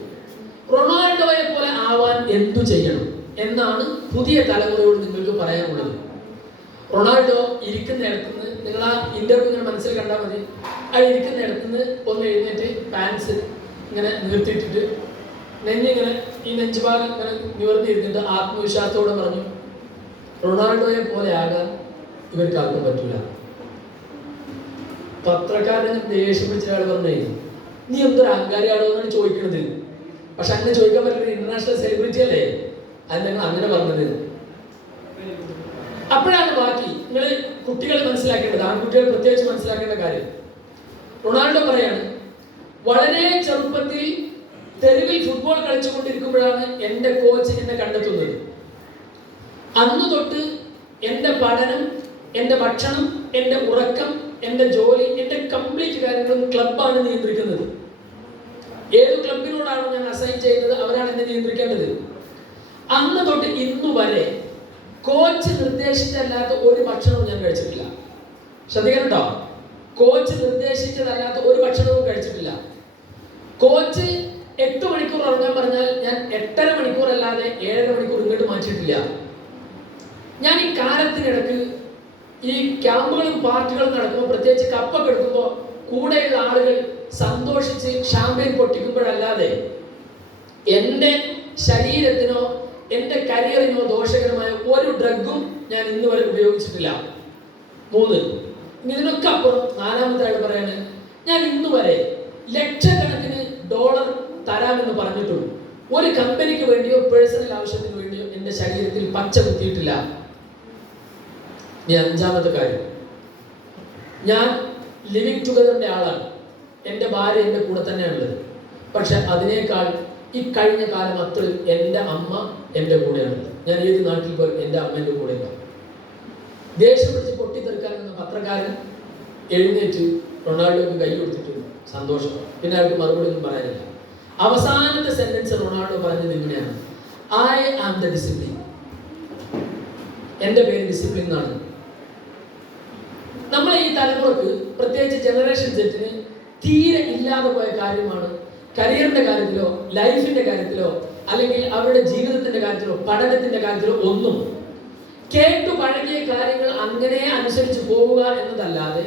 റൊണാൾഡോയെ പോലെ ആവാൻ എന്തു ചെയ്യണം എന്നാണ് പുതിയ തലമുറയോട് നിങ്ങൾക്ക് പറയാനുള്ളത്? റൊണാൾഡോ ഇരിക്കുന്ന ഇടത്തുനിന്ന്, നിങ്ങൾ ആ ഇന്റർവ്യൂ ഇങ്ങനെ മനസ്സിൽ കണ്ടാൽ മതി, ആ ഇരിക്കുന്ന ഇടത്തുനിന്ന് ഒന്ന് എഴുന്നേറ്റ് പാൻസ് ഇങ്ങനെ നിർത്തിയിട്ടിട്ട് നെഞ്ഞിങ്ങനെ ഈ നെഞ്ചുഭാഗം ഇങ്ങനെ നിവർത്തിയിരുന്നിട്ട് ആത്മവിശ്വാസത്തോടെ പറഞ്ഞു, റൊണാൾഡോയെ പോലെ ആകാൻ ഇവർക്ക് ആർക്കും പറ്റില്ല. പത്രക്കാരനെ ദേഷ്യം പിടിച്ച ആൾ പറഞ്ഞേ, നീ എന്തൊരു അഹങ്കാരിയാണോ എന്നാണ് ചോദിക്കുന്നത്. പക്ഷെ അങ്ങനെ ചോദിക്കാൻ പറ്റില്ല, ഇന്റർനാഷണൽ സെലിബ്രിറ്റി അല്ലേ, അത് നിങ്ങൾ അങ്ങനെ പറഞ്ഞത്. അപ്പോഴാണ് ബാക്കി നിങ്ങൾ കുട്ടികൾ മനസ്സിലാക്കേണ്ടത്, ആൺകുട്ടികൾ പ്രത്യേകിച്ച് മനസ്സിലാക്കേണ്ട കാര്യം. റൊണാൾഡോ പറയാണ്, വളരെ ചെറുപ്പത്തിൽ തെരുവിൽ ഫുട്ബോൾ കളിച്ചുകൊണ്ടിരിക്കുമ്പോഴാണ് എൻ്റെ കോച്ച് എന്നെ കണ്ടെത്തുന്നത്. അന്ന് തൊട്ട് എൻ്റെ പഠനം, എൻ്റെ ഭക്ഷണം, എൻ്റെ ഉറക്കം, എൻ്റെ ജോലി, എൻ്റെ കംപ്ലീറ്റ് കാര്യങ്ങളും ക്ലബ്ബാണ് നിയന്ത്രിക്കുന്നത്. ഏത് ക്ലബിനോടാണോ ഞാൻ അസൈൻ ചെയ്യുന്നത് അവരാണ് എന്നെ നിയന്ത്രിക്കേണ്ടത്. അന്ന് തൊട്ട് ഇന്നു വരെ കോച്ച് നിർദ്ദേശിച്ചല്ലാത്ത ഒരു ഭക്ഷണവും ഞാൻ കഴിച്ചിട്ടില്ല. ശ്രദ്ധിക്കട്ടോ, കോച്ച് നിർദ്ദേശിച്ചതല്ലാത്ത ഒരു ഭക്ഷണവും കഴിച്ചിട്ടില്ല. കോച്ച് 8 മണിക്കൂർ ഉറങ്ങാൻ പറഞ്ഞാൽ ഞാൻ 8.5 മണിക്കൂർ അല്ലാതെ 7.5 മണിക്കൂർ ഇങ്ങോട്ട് മാറ്റിയിട്ടില്ല. ഞാൻ ഈ കാലത്തിനിടക്ക് ഈ ക്യാമ്പുകളും പാർട്ടികളും നടക്കുമ്പോൾ, പ്രത്യേകിച്ച് കപ്പൊക്കെ എടുക്കുമ്പോൾ കൂടെയുള്ള ആളുകൾ സന്തോഷിച്ച് ഷാമ്പയിൻ പൊട്ടിക്കുമ്പോഴല്ലാതെ എൻ്റെ ശരീരത്തിനോ എൻ്റെ കരിയറിനോ ദോഷകരമായ ഒരു ഡ്രഗും ഞാൻ ഇന്ന് വരെ ഉപയോഗിച്ചിട്ടില്ല. 3. ഇതിനൊക്കെ അപ്പുറം 4-ാമതായിട്ട് പറയാണ്, ഞാൻ ഇന്ന് വരെ ലക്ഷക്കണക്കിന് ഡോളർ തരാമെന്ന് പറഞ്ഞിട്ടും ഒരു കമ്പനിക്ക് വേണ്ടിയോ പേഴ്സണൽ ആവശ്യത്തിന് വേണ്ടിയോ എൻ്റെ ശരീരത്തിൽ പച്ച കുത്തിയിട്ടില്ല. 5-ാമത്തെ കാര്യം, ഞാൻ ലിവിങ് ടുഗദറിന്റെ ആളാണ്. എൻ്റെ ഭാര്യ എൻ്റെ കൂടെ തന്നെയാണുള്ളത്. പക്ഷെ അതിനേക്കാൾ ഈ കഴിഞ്ഞ കാലം അത്രയും എൻ്റെ അമ്മ എൻ്റെ കൂടെയാണുള്ളത്. ഞാൻ ഏത് നാട്ടിൽ പോയി എൻ്റെ അമ്മേൻ്റെ കൂടെ ഉണ്ടാവും. ദേഷ്യം പിടിച്ച് പൊട്ടിത്തെറിക്കാൻ എന്ന പത്രക്കാരൻ എഴുന്നേറ്റ് റൊണാൾഡോക്ക് കൈ കൊടുത്തിട്ടുണ്ട്, സന്തോഷം. പിന്നെ അവർക്ക് മറുപടി ഒന്നും പറയാനില്ല. അവസാനത്തെ സെന്റൻസ് റൊണാൾഡോ പറഞ്ഞത് ഇങ്ങനെയാണ്, ഐ ആം ദ ഡിസിപ്ലിൻ. എൻ്റെ പേര് ഡിസിപ്ലിൻ എന്നാണ്. നമ്മളെ ഈ തലമുറക്ക്, പ്രത്യേകിച്ച് ജനറേഷൻ സെറ്റിന് തീരെ ഇല്ലാതെ പോയ കാര്യമാണ് കരിയറിന്റെ കാര്യത്തിലോ ലൈഫിന്റെ കാര്യത്തിലോ അല്ലെങ്കിൽ അവരുടെ ജീവിതത്തിന്റെ കാര്യത്തിലോ പഠനത്തിന്റെ കാര്യത്തിലോ ഒന്നും കേട്ടു പഴകിയ കാര്യങ്ങൾ അങ്ങനെ അനുസരിച്ച് പോവുക എന്നതല്ലാതെ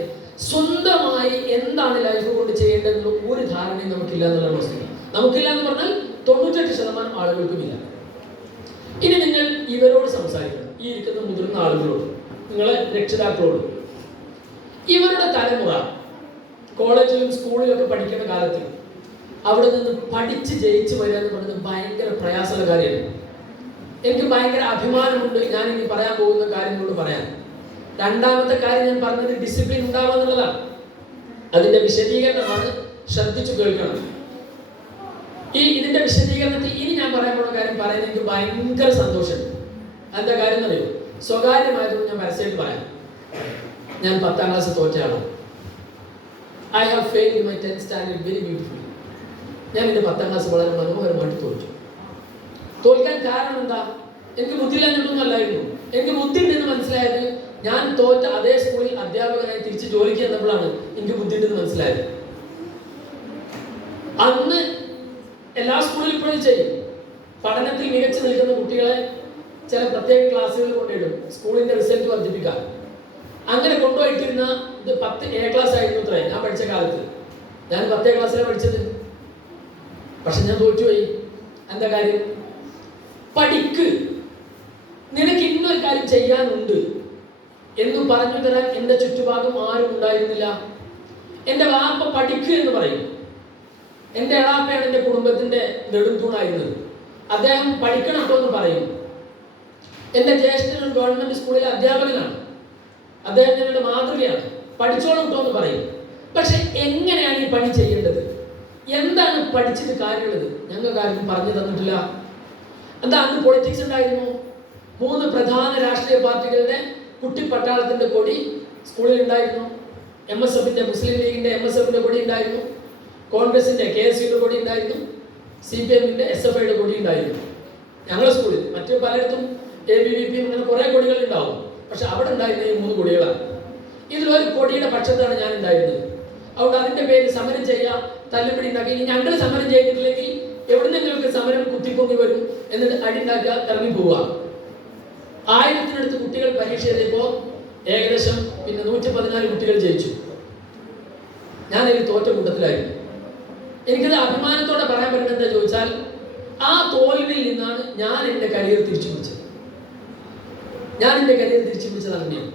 സ്വന്തമായി എന്താണ് ലൈഫ് കൊണ്ട് ചെയ്യേണ്ടതെന്ന് ഒരു ധാരണയും നമുക്കില്ല എന്നുള്ള വസ്തുത. നമുക്കില്ല എന്ന് പറഞ്ഞാൽ 98% ആളുകൾക്കുമില്ല. ഇനി നിങ്ങൾ ഇവരോട് സംസാരിക്കണം, ഈ ഇരിക്കുന്ന മുതിർന്ന ആളുകളോട്, നിങ്ങളെ രക്ഷിതാക്കളോട്. ഇവരുടെ തലമുറ കോളേജിലും സ്കൂളിലൊക്കെ പഠിക്കുന്ന കാലത്ത് അവിടെ നിന്ന് പഠിച്ച് ജയിച്ചു വരിക എന്ന് പറയുന്നത് ഭയങ്കര പ്രയാസമുള്ള കാര്യമാണ്. എനിക്ക് ഭയങ്കര അഭിമാനമുണ്ട് ഞാൻ ഇനി പറയാൻ പോകുന്ന കാര്യങ്ങളോട് പറയാൻ. 2-ാമത്തെ കാര്യം ഞാൻ പറഞ്ഞത് ഡിസിപ്ലിൻ ഉണ്ടാവുക എന്നുള്ളതാണ്. അതിന്റെ വിശദീകരണമാണ്, ശ്രദ്ധിച്ചു കേൾക്കണം. ഇതിന്റെ വിശദീകരണത്തിൽ ഇനി ഞാൻ പറയാൻ പോകുന്ന കാര്യം പറയാൻ എനിക്ക് ഭയങ്കര സന്തോഷമുണ്ട്. എന്താ കാര്യം എന്നറിയോ? സ്വകാര്യമായതുകൊണ്ട് ഞാൻ പരസ്യമായിട്ട് പറയാം. ഞാൻ 10ാം ക്ലാസ് തോറ്റയാളാണ്. I have failed my 10th standard very beautifully. ഞാൻ എൻ്റെ 10ാം ക്ലാസ് വളരെ മനോഹരമായിട്ട് തോറ്റു. തോൽക്കാൻ കാരണം എന്താ? എനിക്ക് ബുദ്ധിയില്ലാഞ്ഞിട്ടൊന്നും അല്ലായിരുന്നു. എനിക്ക് ബുദ്ധി ഉണ്ടെന്ന് മനസ്സിലായത് ഞാൻ തോറ്റ അതേ സ്കൂളിൽ അധ്യാപകനായി തിരിച്ച് ജോലിക്ക് ചെന്നപ്പോഴാണ് എനിക്ക് ബുദ്ധി ഉണ്ടെന്ന് മനസ്സിലായത്. അന്ന് എല്ലാ സ്കൂളിലും ഇപ്പോഴും ചെയ്യും. പഠനത്തിൽ മികച്ചു നിൽക്കുന്ന കുട്ടികളെ ചില പ്രത്യേക ക്ലാസ്സുകളിൽ കൊണ്ടിടും, സ്കൂളിന്റെ റിസൾട്ട് വർദ്ധിപ്പിക്കാൻ. അങ്ങനെ കൊണ്ടുപോയിട്ടിരുന്ന ഇത് 10 A ക്ലാസ് ആയിരുന്നു അത്രേ ഞാൻ പഠിച്ച കാലത്ത്. ഞാൻ 10ാം ക്ലാസ്സിലാണ് പഠിച്ചത്. പക്ഷെ ഞാൻ തോറ്റുപോയി. എന്താ കാര്യം? പഠിക്ക്, നിനക്ക് ഇന്നൊരു കാര്യം ചെയ്യാനുണ്ട് എന്ന് പറഞ്ഞു തരാൻ എൻ്റെ ചുറ്റുഭാഗം ആരും ഉണ്ടായിരുന്നില്ല. എൻ്റെ വാപ്പ പഠിക്ക് എന്ന് പറയും. എൻ്റെ എളാപ്പയാണ് എൻ്റെ കുടുംബത്തിന്റെ നെടുംതൂണായിരുന്നത്. അദ്ദേഹം പഠിക്കണം കേട്ടോ എന്ന് പറയും. എൻ്റെ ജ്യേഷ്ഠൻ ഗവൺമെന്റ് സ്കൂളിലെ അധ്യാപകനാണ്. അദ്ദേഹം ഞങ്ങളുടെ മാതൃകയാണ്. പഠിച്ചോളം കേട്ടോ എന്ന് പറയും. പക്ഷെ എങ്ങനെയാണ് ഈ പണി ചെയ്യേണ്ടത്, എന്താണ് പഠിച്ചിട്ട് കാര്യമുള്ളത്, ഞങ്ങൾക്ക് ആർക്കും പറഞ്ഞു തന്നിട്ടില്ല. എന്താ, അന്ന് പൊളിറ്റിക്സ് ഉണ്ടായിരുന്നു. 3 പ്രധാന രാഷ്ട്രീയ പാർട്ടികളുടെ കുട്ടിപ്പട്ടാളത്തിന്റെ കൊടി സ്കൂളിൽ ഉണ്ടായിരുന്നു. MSFന്റെ, മുസ്ലിം ലീഗിന്റെ MSFന്റെ കൊടി ഉണ്ടായിരുന്നു. കോൺഗ്രസിന്റെ KSUന്റെ കൊടി ഉണ്ടായിരുന്നു. CPMന്റെ SFIയുടെ കൊടി ഉണ്ടായിരുന്നു ഞങ്ങളുടെ സ്കൂളിൽ. മറ്റു പലയിടത്തും ABVP അങ്ങനെ കുറെ കൊടികൾ ഉണ്ടാവും. പക്ഷെ അവിടെ ഉണ്ടായിരുന്ന ഈ 3 കൊടികളാണ്. ഇതിലൊരു കൊടിയുടെ പക്ഷത്താണ് ഞാൻ ഉണ്ടായിരുന്നത്. അതുകൊണ്ട് അതിന്റെ പേര് സമരം ചെയ്യുക, തല്ലുപിടി ഉണ്ടാക്കി. ഇനി ഞങ്ങൾ സമരം ചെയ്തിട്ടില്ലെങ്കിൽ എവിടുന്നെങ്കിലൊക്കെ സമരം കുത്തിപ്പൊങ്ങി വരും, എന്നിട്ട് അടിണ്ടാക്കുക, ഇറങ്ങി പോവുക. 1000-നടുത്ത് കുട്ടികൾ പരീക്ഷ എഴുതിയപ്പോൾ ഏകദേശം 114 കുട്ടികൾ ജയിച്ചു. ഞാനൊരു തോറ്റ കൂട്ടത്തിലായിരുന്നു. എനിക്കത് അഭിമാനത്തോടെ പറയാൻ പറ്റുന്നത് എന്താ ചോദിച്ചാൽ, ആ തോൽവിയിൽ നിന്നാണ് ഞാൻ എൻ്റെ കരിയർ തിരിച്ചു പിടിച്ചത്. അങ്ങനെയാണ്.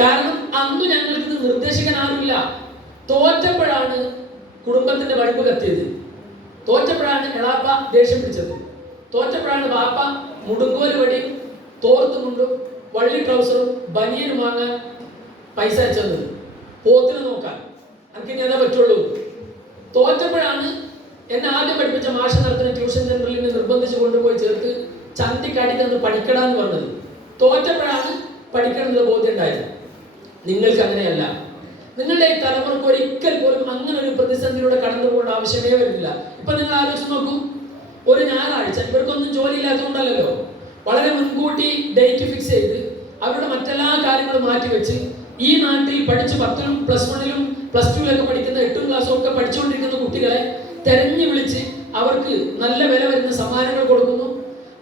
കാരണം അന്ന് ഞങ്ങൾക്ക് നിർദ്ദേശിക്കാൻ ആരുമില്ല. തോറ്റപ്പോഴാണ് കുടുംബത്തിന്റെ വഴിപ്പ് കത്തിയത്. തോറ്റപ്പോഴാണ് എളാപ്പ ദേഷ്യം പിടിച്ചത്. തോറ്റപ്പോഴാണ് ബാപ്പ മുടുങ്കോല് വടിയും തോർത്തുമുണ്ടും വള്ളി ട്രൗസറും ബനിയനും വാങ്ങാൻ പൈസ അയച്ചത്, പോത്തിനെ നോക്കാൻ. എനിക്ക് ഇനി അതേ പറ്റുള്ളൂ. തോറ്റപ്പോഴാണ് എന്നെ ആദ്യം പഠിപ്പിച്ച മാഷ നടത്തുന്ന ട്യൂഷൻ സെന്ററിൽ നിന്ന് നിർബന്ധിച്ച് കൊണ്ടുപോയി ചേർത്ത് ചന്തിക്കടി തന്ന് പഠിക്കടാന്ന് പറഞ്ഞത്. തോറ്റപ്പോഴാണ് പഠിക്കണം എന്നുള്ള ബോധ്യം ഉണ്ടായത്. നിങ്ങൾക്ക് അങ്ങനെയല്ല. നിങ്ങളുടെ ഈ തലമുറക്ക് ഒരിക്കൽ പോലും അങ്ങനെ ഒരു പ്രതിസന്ധിയിലൂടെ കടന്നു പോകേണ്ട ആവശ്യമേ വരില്ല. ഇപ്പൊ നിങ്ങൾ ആലോചിച്ച് നോക്കൂ, ഒരു ഞായറാഴ്ച, ഇവർക്കൊന്നും ജോലി ഇല്ലാത്തതുകൊണ്ടല്ലോ, വളരെ മുൻകൂട്ടി ഡേറ്റ് ഫിക്സ് ചെയ്ത് അവരുടെ മറ്റെല്ലാ കാര്യങ്ങളും മാറ്റിവെച്ച് ഈ നാട്ടിൽ പഠിച്ച് 10ലും +1ലും +2ലൊക്കെ പഠിക്കുന്ന 8ാം ക്ലാസ്സും ഒക്കെ പഠിച്ചുകൊണ്ടിരിക്കുന്ന കുട്ടികളെ തെരഞ്ഞു വിളിച്ച് അവർക്ക് നല്ല വില വരുന്ന സമ്മാനങ്ങൾ കൊടുക്കുന്നു,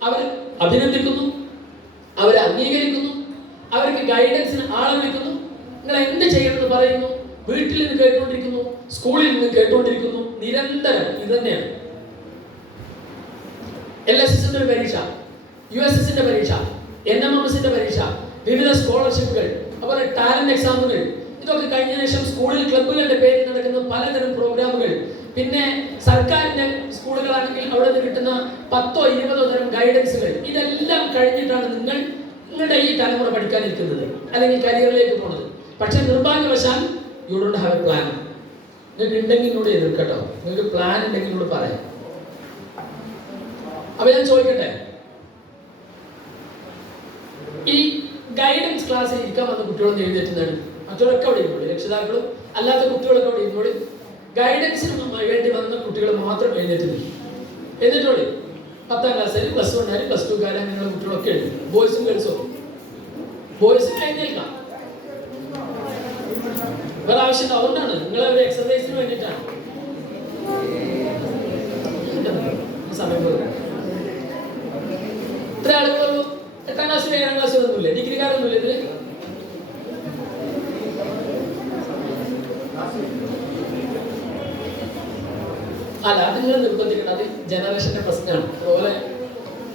അവർ അഭിനന്ദിക്കുന്നു, അവരെ അംഗീകരിക്കുന്നു, അവർക്ക് ഗൈഡൻസിന് ആളെ വിളിക്കുന്നു. നിങ്ങൾ എന്ത് ചെയ്യണമെന്ന് പറയുന്നു. വീട്ടിൽ നിന്ന് കേട്ടുകൊണ്ടിരിക്കുന്നു, സ്കൂളിൽ നിന്ന് കേട്ടുകൊണ്ടിരിക്കുന്നു. നിരന്തരം ഇത് തന്നെയാണ്. LSSന്റെ പരീക്ഷ, USSന്റെ പരീക്ഷ, NMMSന്റെ പരീക്ഷ, വിവിധ സ്കോളർഷിപ്പുകൾ, അതുപോലെ ടാലന്റ് എക്സാമുകൾ, ഇതൊക്കെ കഴിഞ്ഞ ശേഷം സ്കൂളിൽ ക്ലബ്ബുകളുടെ പേരിൽ നടക്കുന്ന പലതരം പ്രോഗ്രാമുകൾ, പിന്നെ സർക്കാരിന്റെ സ്കൂളുകളാണെങ്കിൽ അവിടെ നിന്ന് കിട്ടുന്ന 10ഓ 20ഓ തരം ഗൈഡൻസുകൾ, ഇതെല്ലാം കഴിഞ്ഞിട്ടാണ് നിങ്ങളുടെ ഈ തലമുറ പഠിക്കാനിരിക്കുന്നത് അല്ലെങ്കിൽ കരിയറിലേക്ക് പോകുന്നത്. പക്ഷെ നിർഭാഗ്യവശാൽ you don't have A plan. നിങ്ങൾക്ക് ഉണ്ടെങ്കിൽ കൂടെ എതിർക്കട്ടോ. നിങ്ങൾക്ക് പ്ലാൻ ഉണ്ടെങ്കിൽ കൂടെ പറയാം. അപ്പൊ ഞാൻ ചോദിക്കട്ടെ, ഈ ഗൈഡൻസ് ക്ലാസ്സിൽ ഇരിക്കാൻ വന്ന കുട്ടികളൊന്നും എഴുതിയിട്ടുണ്ട്. മറ്റവരൊക്കെ അവിടെ ഇരുന്നോളി, രക്ഷിതാക്കളും അല്ലാത്ത കുട്ടികളൊക്കെ അവിടെ ഇരുന്നോളി. ഗൈഡൻസിന് വേണ്ടി വന്ന കുട്ടികൾ മാത്രം എഴുന്നേറ്റുള്ളൂ. എന്നിട്ടോളി 10ാം ക്ലാസ്സിൽ +1 +2 അങ്ങനെയുള്ള കുട്ടികളൊക്കെ എഴുതി. ബോയ്സും ഗേൾസും. ബോയ്സും എഴുന്നേൽക്കാം, വേറെ ആവശ്യം അതുകൊണ്ടാണ്. നിങ്ങളെ ഒരു എക്സസൈസിന് വേണ്ടിയിട്ടാണ്. സമയം പോലെ ഇത്ര ആളുകളുള്ളൂ. 8ാം ക്ലാസ്സിൽ 7ാം ക്ലാസ്സിൽ ഒന്നുമില്ല, ഡിഗ്രിക്കാരൊന്നുമില്ല ഇതില്. അല്ല, അത് നിങ്ങൾ നിർബന്ധിക്കണം. അത് ജനറേഷന്റെ പ്രശ്നമാണ്. അതുപോലെ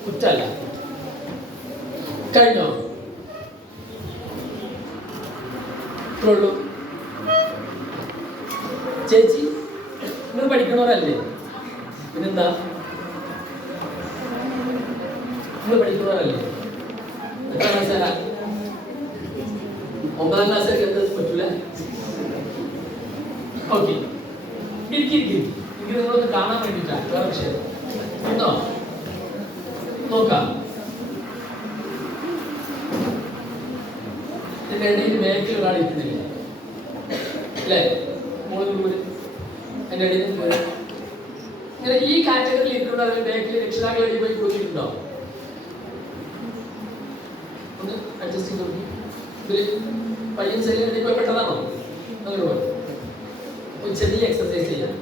കുറ്റല്ല. കഴിഞ്ഞോ? ഉള്ളൂ. ചേച്ചി നിങ്ങൾ പഠിക്കണവരല്ലേ? പിന്നെന്താ, നിങ്ങൾ പഠിക്കുന്നവരല്ലേ? 8ാം ക്ലാസ് 9ാം ക്ലാസ്സിലേക്ക് എന്താ പറ്റൂല? ഓക്കെ, എനിക്ക് നിങ്ങളൊന്ന് കാണാൻ വേണ്ടിയിട്ടാണ്, വേറെ വിഷയം ഉണ്ടോ നോക്കാം. ഇതിന്റെ ഇടയിൽ ബാക്കിൽ ഒരാൾ ഇരിക്കുന്നില്ല അല്ലേ? എന്റെ ഇടയിൽ ഇങ്ങനെ ഈ കാറ്റഗറിയിൽ ഇരിക്കുന്നുണ്ടോ? അതിൽ ബാക്കിൽ രക്ഷിതാക്കളെ പോയി കൊടുത്തിട്ടുണ്ടോ? ഒന്ന് അഡ്ജസ്റ്റ് ചെയ്ത് നോക്കി. ഇതിൽ പയ്യൻ ശൈലി പോയി പെട്ടതാണോ? അങ്ങനെ പോലെ ഒരു ചെറിയ എക്സസൈസ് ചെയ്യാം.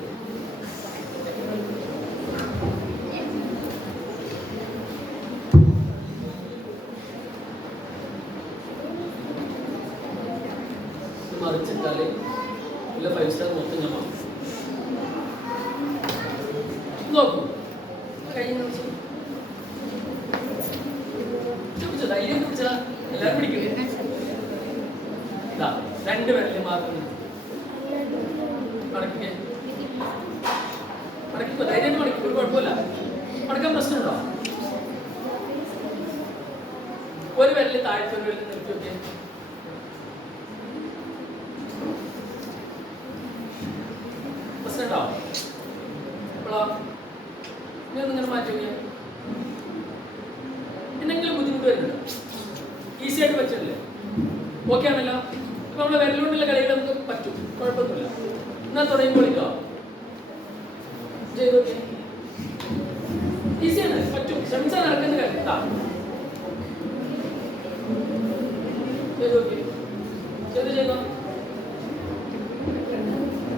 മറിച്ചിട്ടാല് ഇല്ല 5 സ്റ്റാർ മൊത്തം ഞാൻ നോക്കൂ. ധൈര്യം പിടിച്ചാ എല്ലാവരും പിടിക്കും. 2 വിരലിൽ മാത്രം മടക്കിക്കോ. ധൈര്യം മടക്കി, ഒരു കുഴപ്പമില്ല. മടക്കാൻ പ്രശ്നമുണ്ടോ? ഒരു വിരലിൽ താഴത്തെ ഒരു വിരലിൽ നിർത്തി നോക്കിയേ. പ്രശ്നമുണ്ടോ? ഇങ്ങനെ മാറ്റി നോക്കിയാൽ എന്തെങ്കിലും ബുദ്ധിമുട്ട് വരുന്നുണ്ടോ? ഈസി ആയിട്ട് പറ്റില്ലേ? ഓക്കെ ആണല്ലോ. അപ്പൊ നമ്മളെ വിരലുകൊണ്ടുള്ള കളികൾ നമുക്ക് പറ്റും, കുഴപ്പമൊന്നുമില്ല. എന്നാൽ തുടങ്ങിക്കോളിക്കോ. ചെയ്ത് നോക്കി. ഈസിയാണ്, പറ്റും. ശ്രമിച്ചാൽ നടക്കുന്ന കാര്യം. ചെയ്ത് നോക്കി. ചെയ്തോ.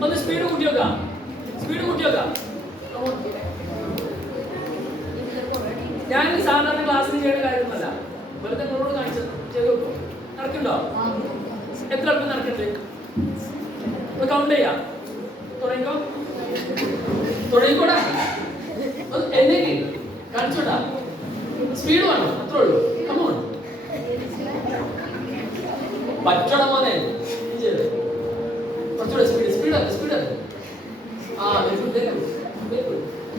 ഒന്ന് സ്പീഡ് കൂട്ടി വെക്കാം. ഞാൻ സാധാരണ ക്ലാസ്സിൽ ചെയ്യുന്ന കാര്യമൊന്നുമല്ല, വെറുതെ നിങ്ങളോട് കാണിച്ചത്. ചെയ്ത് നോക്കും. നടക്കുന്നുണ്ടോ? എത്ര എളുപ്പം നടക്കണ്ടേ? കൗണ്ട് ചെയ്യാം. തുടങ്ങിക്കോടാ. എന്നേക്ക് കാണിച്ചോടാ. സ്പീഡ് വേണം, അത്രേ ഉള്ളൂ. കമോൺ, പറ്റണം മോനെ.